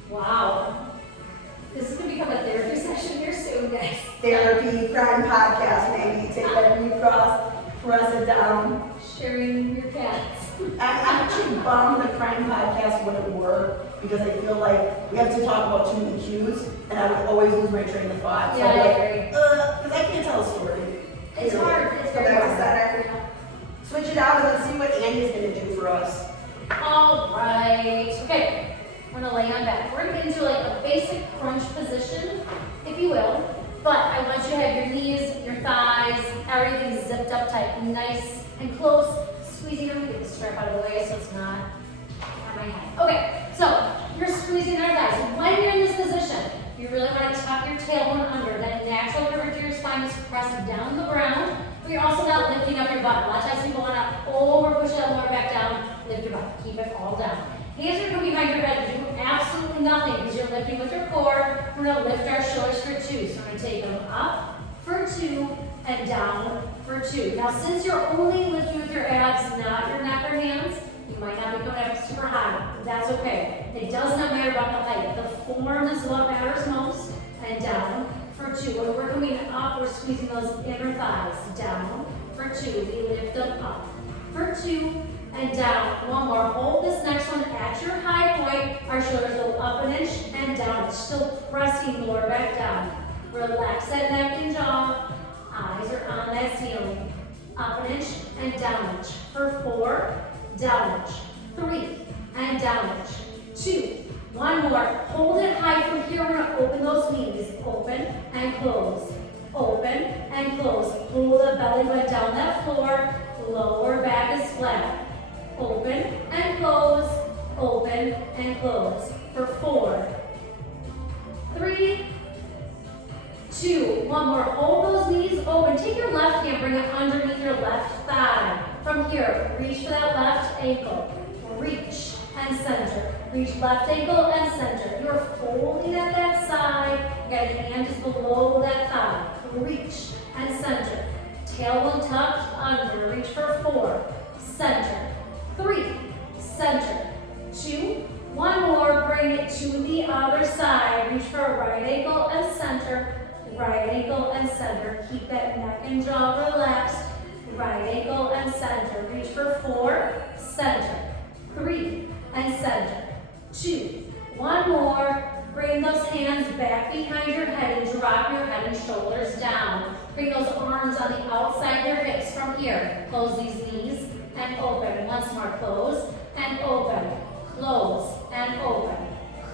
Wow. This is going to become a therapy session here soon, guys. Therapy, crime podcast, maybe. Take that knee cross, press it down. Sharing your cats. I'm actually bummed the crime podcast wouldn't work because I feel like we have to talk about too many cues and I would always lose my train of thought. So Yeah, I'm I like, agree. because I can't tell a story. It's hard. It's So very that's hard. better. Yeah. Switch it out and let's see what Annie's going to do for us. All right. Okay. We're gonna lay on back. We're gonna get into like a basic crunch position, if you will. But I want you to have your knees, your thighs, everything zipped up tight, nice and close. Squeezing them. Get the strap out of the way so it's not on my head. Okay. So you're squeezing our thighs. When you're in this position, you really want to tuck your tailbone under. That natural curvature of your spine is pressed down to the ground. But you're also not lifting up your butt. A lot of times people want to over push that lower back down. Lift your butt. Keep it all down. Hands are going to be behind your head. You're doing absolutely nothing because you're lifting with your core. We're going to lift our shoulders for 2. So we're going to take them up for 2 and down for 2. Now, since you're only lifting with your abs, not your neck or hands, you might not be going up super high. But that's okay. It does not matter about the height. The form is what matters most. and down. For 2, when we're coming up, we're squeezing those inner thighs. Down. For 2, we lift them up. For 2, and down. One more. Hold this next one at your high point. Our shoulders go up an inch and down. Still pressing lower back down. Relax that neck and jaw. Eyes are on that ceiling. Up an inch and down inch. For 4, down inch. 3, and down inch. 2. One more. Hold it high from here. We're going to open those knees. Open and close. Open and close. Pull the belly button down that floor. Lower back is flat. Open and close. Open and close. For 4, 3, 2. One more. Hold those knees open. Take your left hand. Bring it underneath your left thigh. From here, reach for that left ankle. Reach and center. Reach left ankle and center. You're folding at that side. Your hand is below that thigh. Reach and center. Tailbone tucked under. Reach for 4. Center. 3. Center. 2. One more. Bring it to the other side. Reach for right ankle and center. Right ankle and center. Keep that neck and jaw relaxed. Right ankle and center. Reach for 4. Center. 3. And center. 2. One more. Bring those hands back behind your head and drop your head and shoulders down. Bring those arms on the outside of your hips from here. Close these knees and open. Once more. Close and open. Close and open.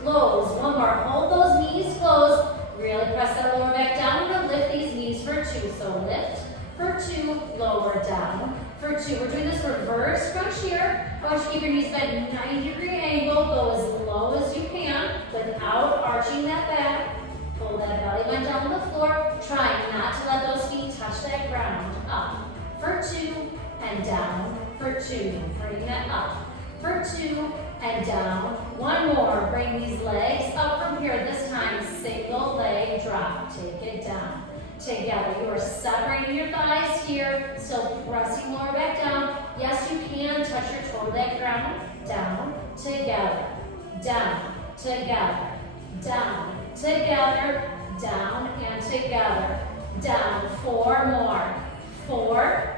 Close. One more. Hold those knees closed. Really press that lower back down. We're going to lift these knees for 2. So lift for 2. Lower down. For 2, we're doing this reverse crunch here. I want you to keep your knees bent 90-degree angle. Go as low as you can without arching that back. Pull that belly button down to the floor. Try not to let those feet touch that ground. Up for 2 and down for 2. Bring that up for 2 and down. One more. Bring these legs up from here. This time, single leg drop. Take it down. Together. You are separating your thighs here, still pressing lower back down. Yes, you can touch your toe to that ground. Down, together, down, together, down, together, down, and together. Down. 4 more. 4,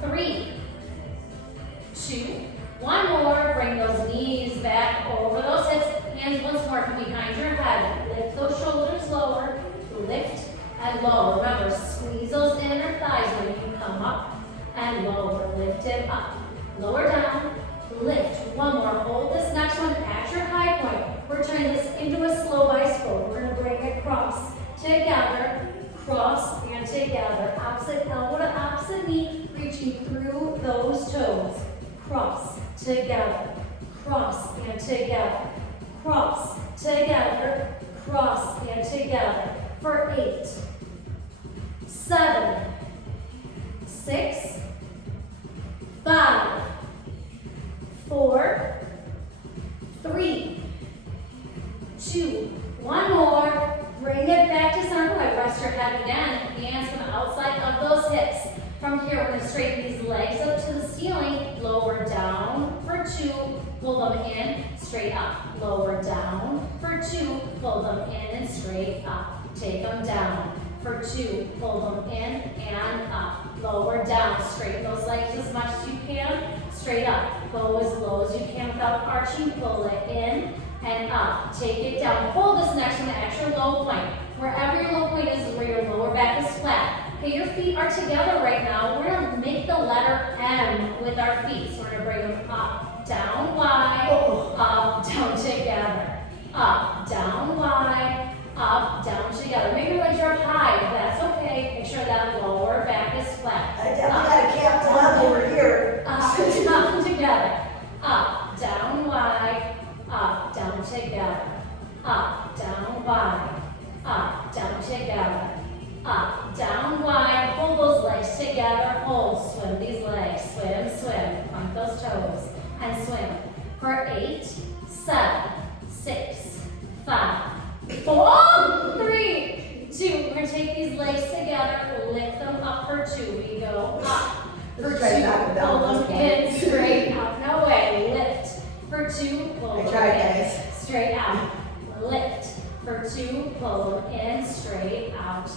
3, 2, one more. Bring those knees back over those hips. Hands once more from behind your head. Lift those shoulders lower. Lift and lower. Remember, squeeze those inner thighs when you come up and lower. Lift it up. Lower down. Lift. One more. Hold this next one at your high point. We're turning this into a slow bicycle. We're going to bring it cross. Together. Cross and together. Opposite elbow to opposite knee. Reaching through those toes. Cross. Together. Cross and together. Cross. Together. Cross and together. For 8, 7, 6, 5, 4, 3, 2, one more. Bring it back to center. Rest your head again. Hands from the outside of those hips. From here, we're going to straighten these legs up to the ceiling. Lower down for 2. Pull them in, straight up. Lower down for 2. Pull them in and straight up. Take them down for 2. Pull them in and up. Lower down. Straighten those legs as much as you can. Straight up. Go as low as you can without arching. Pull it in and up. Take it down. Hold this next one at your low point. Wherever your low point is where your lower back is flat. Okay, your feet are together right now. We're going to make the letter M with our feet. So we're going to bring them up, down, wide, up, down, together. Up, down, wide, up, down, together. Maybe your legs are up high, but that's okay. Make sure that lower back is flat. I definitely got a capped love over here. Up, down, together. Up, down, wide, up, down, together. Up, down, wide, up, down, together. Up, down, wide. Hold those legs together. Hold, swim these legs. Swim, swim. Point those toes and swim. For 8, 7, 6, 5, 4, 3, 2. We're going to take these legs together. Lift them up for 2. We go up. For 2, pull them in, straight up. No way. Lift. For 2, pull them in, straight out. Lift. For For 2, pull them in, straight out,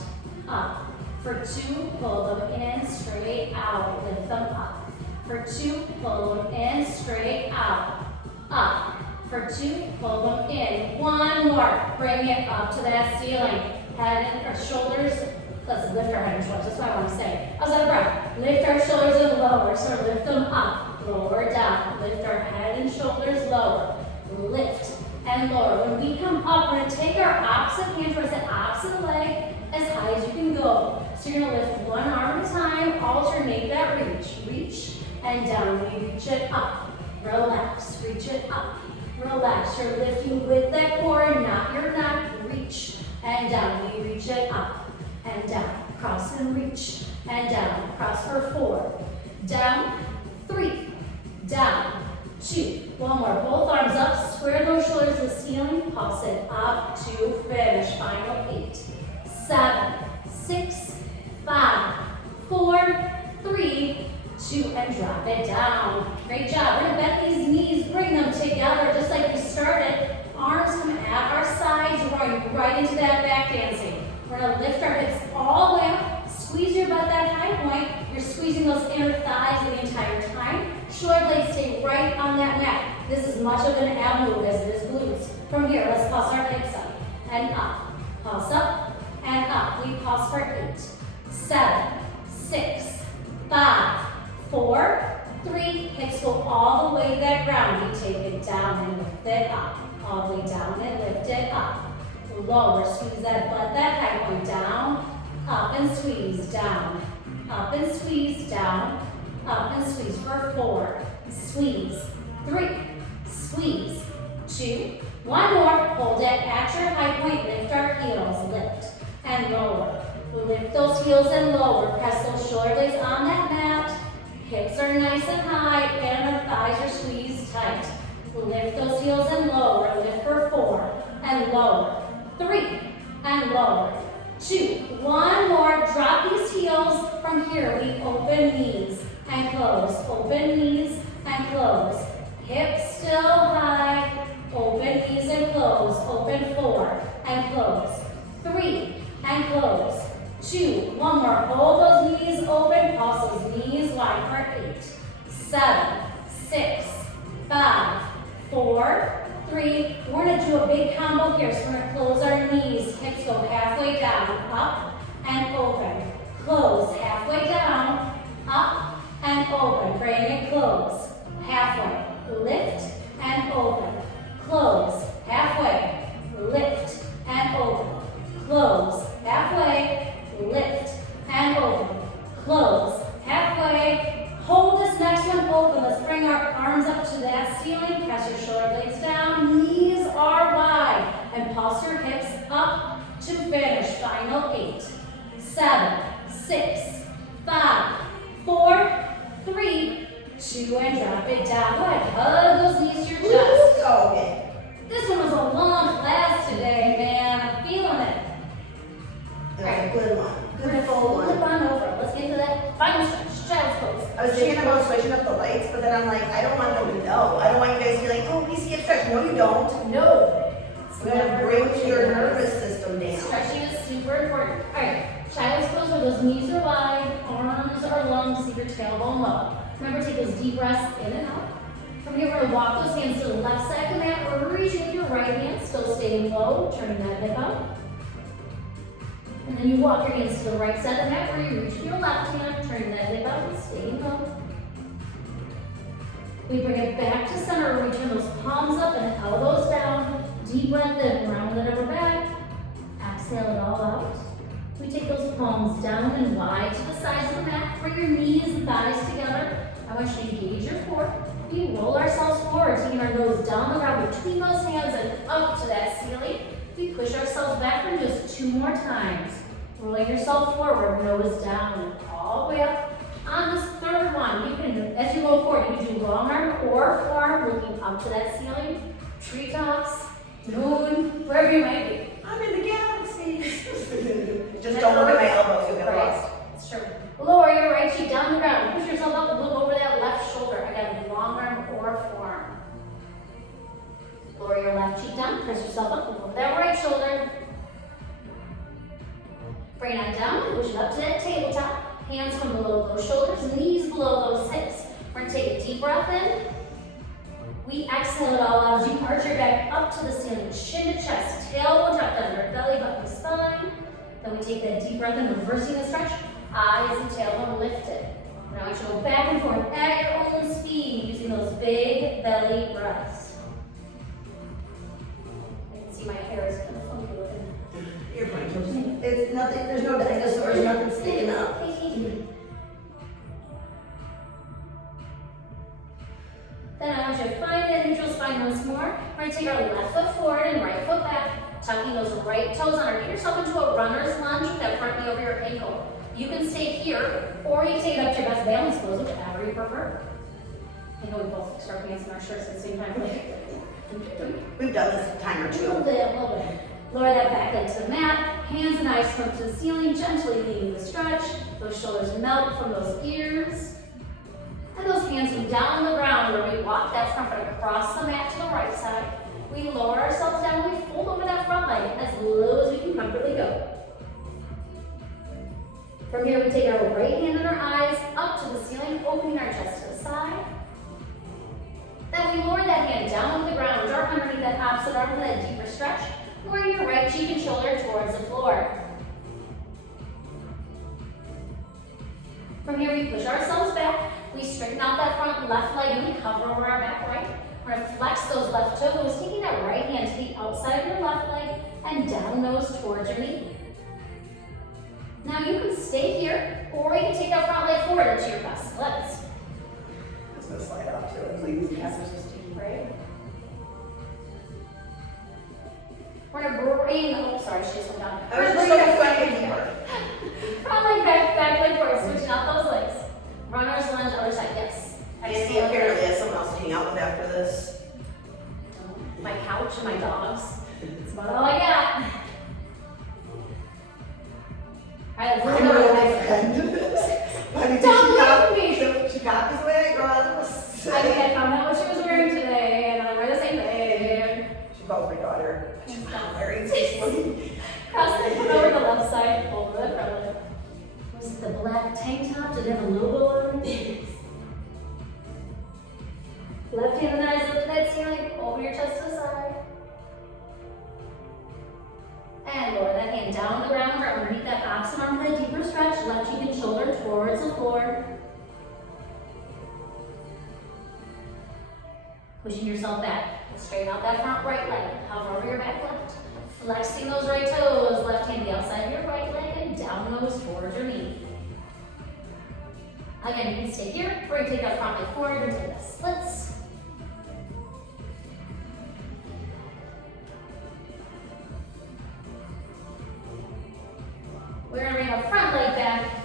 up. For 2, pull them in, straight out, lift them up. For 2, pull them in, straight out, up. For 2, pull them in. One more, bring it up to that ceiling. Head and shoulders, let's lift our head and shoulders, that's what I want to say. I was out of breath. Lift our shoulders and lower, so lift them up, lower down. Lift our head and shoulders lower, lift and lower. When we come up, we're going to take our opposite hand towards the opposite leg as high as you can go. So you're going to lift one arm at a time, alternate that reach. Reach and down, we reach it up. Relax, reach it up. Relax, you're lifting with that core, not your neck. Reach and down, we reach it up and down. Cross and reach and down. Cross for 4. Down, 3, down, 2. One more, both arms up, square those shoulders to the ceiling, pulse it up to finish. Final 8, 7, 6, 5, 4, 3, 2, and drop it down. Great job. We're gonna bend these knees, bring them together just like we started. Arms come at our sides, we're going right into that back dancing. We're gonna lift our hips all the way up, squeeze your butt that high point. You're squeezing those inner thighs the entire time. Shoulder blades stay right on that neck. This is much of an ab move as it is glutes. From here, let's pulse our hips up and up. Pulse up and up. We pulse for 8, 7, 6, 5, 4, 3. Hips go all the way to that ground. We take it down and lift it up. All the way down and lift it up. Lower, squeeze that butt, that high point down. Up and squeeze, down. Up and squeeze, down. Up and squeeze for 4. Squeeze. 3. Squeeze. 2. One more. Hold it at your high point. Lift our heels. Lift and lower. Lift those heels and lower. Press those shoulder blades on that mat. Hips are nice and high and our thighs are squeezed tight. Lift those heels and lower. Lift for 4 and lower. 3 and lower. 2. One more. Drop these heels. From here, we open knees and close. Open knees and close. Hips still high. Open knees and close. Open 4 and close. 3 and close. 2. One more. Hold those knees open. Pulse those knees wide for 8, 7, 6, 5, 4, 3. We're going to do a big combo here. So we're going to close our knees. Hips go halfway down, up and open. Close, halfway down, up and open. Bring it close. Halfway. Lift and open. Close. Halfway. Lift and open. Close. Halfway. Lift and open. Close. Halfway. Hold this next one open. Let's bring our arms up to that ceiling. Press your shoulder blades down. Knees are wide. And pulse your hips up to finish. Final 8, 7, 6, 5, 4, 3, 2, and drop it down. Go ahead. Hug those knees to your chest. Oh, okay. This one was a long class today, man. I'm feeling it. That's a good one. We're going to flip on over. Let's get to that final stretch. Child's pose. I was thinking about switching up the lights, but then I'm like, I don't want them to know. I don't want you guys to be like, oh, we skip stretch. No, you don't. No. We're gonna bring your nervous system down. Stretching is super important. All right. Child's pose where those knees are wide, arms are long, keep your tailbone low. Remember, take those deep breaths in and out. From here, we're going to walk those hands to the left side of the mat. We're reaching with your right hand, still staying low, turning that hip out. And then you walk your hands to the right side of the mat where you reach with your left hand, turning that hip out and staying low. We bring it back to center where we turn those palms up and elbows down. Deep breath in, round it over back. Exhale it all out. We take those palms down and wide to the sides of the mat. Bring your knees and thighs together. I want you to engage your core. We roll ourselves forward, taking our nose down the ground between those hands and up to that ceiling. We push ourselves back for just 2 more times. Rolling yourself forward, nose down and all the way up. On this third one, you can, as you go forward, you can do long arm or forearm, looking up to that ceiling. Treetops, moon, wherever you might be. I'm in the galaxy. Just don't look at my elbows, you'll get lost. It's true. Lower your right cheek down the ground. Push yourself up and look over that left shoulder. Again, long arm or forearm. Lower your left cheek down. Press yourself up. Look over that right shoulder. Bring it down, push it up to that tabletop. Hands come below those shoulders, knees below those hips. We're gonna take a deep breath in. We exhale it all out as you arch your back up to the ceiling, chin to chest, tailbone tucked under, belly button, spine. Then we take that deep breath in, reversing the stretch, eyes and tailbone lifted. Now I want you to go back and forth at your own speed, using those big belly breaths. I can see my hair is kind of funky looking. You're fine. It's nothing, there's no dinosaurs, nothing sticking up. Then I want you to find that neutral spine once more. We're going to take our left foot forward and right foot back, tucking those right toes under. Get yourself into a runner's lunge with that front knee over your ankle. You can stay here, or you can take it up to your best balance pose, whatever you prefer. I know we both fixed our pants and our shirts at the same time. We've done this a time or A two. little bit. Lower that back leg to the mat. Hands and eyes come to the ceiling, gently leading the stretch. Those shoulders melt from those ears. And those hands move down the ground where we walk that front foot across the mat to the right side. We lower ourselves down, we fold over that front leg as low as we can comfortably go. From here, we take our right hand on our eyes up to the ceiling, opening our chest to the side. Then we lower that hand down to the ground, dart underneath that opposite arm for that deeper stretch, lowering your right cheek and shoulder towards the floor. From here, we push ourselves back. We straighten out that front left leg and we cover over our back right. We're going to flex those left toes, taking that right hand to the outside of your left leg and down nose towards your knee. Now you can stay here, or you can take that front leg forward into your best splits. It's gonna slide off too. It's like these casters just deep, right? We're gonna bring, oh sorry, she just went down. I was just looking funny anymore. Front leg back leg forward, switching out those legs. Runner's lunge, other side, yes. Andy apparently has someone else to hang out with after this. My couch and my dogs. That's about all I got. Alright, let's I'm go. my friend. Honey, Don't leave me. she copies away, girl. I think I found out what she was wearing today, and I wear the same thing. She calls my daughter. She's not wearing this one. Cross the foot over the left side, over the front leg. Was it the black tank top? Did it have a logo on it? Left hand and eyes up to that ceiling, over your chest to the side. And lower that hand down the ground or underneath that opposite arm for a deeper stretch. Left cheek and shoulder towards the floor. Pushing yourself back. Straighten out that front right leg. Hover over your back left. Flexing those right toes. Left hand to the outside of your right leg and down nose towards your knee. Again, you can stay here, or you take that front leg forward into the splits. We're gonna bring our front leg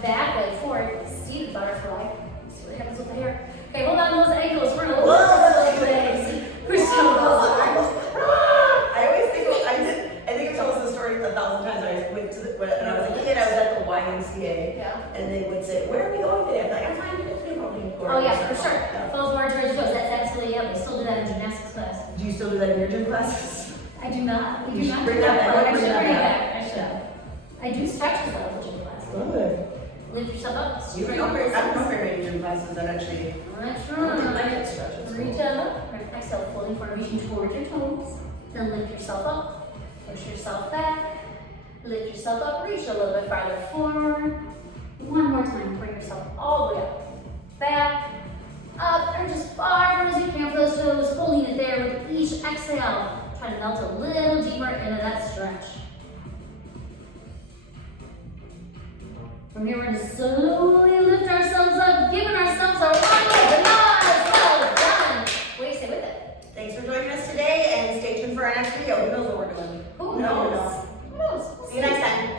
back leg forward, seated butterfly. See what happens with the hair. Okay, hold on those ankles. We're gonna lower those legs. Push down those arms. I always think I think I've told this story 1,000 times. I went to when I was a kid. I was at the YMCA, Yeah. and they would say, "Where are we going today?" I'm like, "I'm fine. Oh yeah, for sure. Those large toes, that's absolutely, yeah, we still do that in gymnastics class. Do you still do that in your gym classes? I do not. We You do should not bring do that that. back. I should Bring that bring it back. back. I should. I do stretches though in gym class. Good. Lift yourself up. You straight know, up. I'm not very many gym classes that actually. That's I can right. stretch. It's Reach cool. up. Right, exhale, floating forward, reaching towards your toes. Then lift yourself up. Push yourself back. Lift yourself up. Reach a little bit farther forward. One more time. Bring yourself all the way up. Back. Up. And just far as you can for those toes. Holding it there with each exhale. Try to melt a little deeper into that stretch. From here, we're going to slowly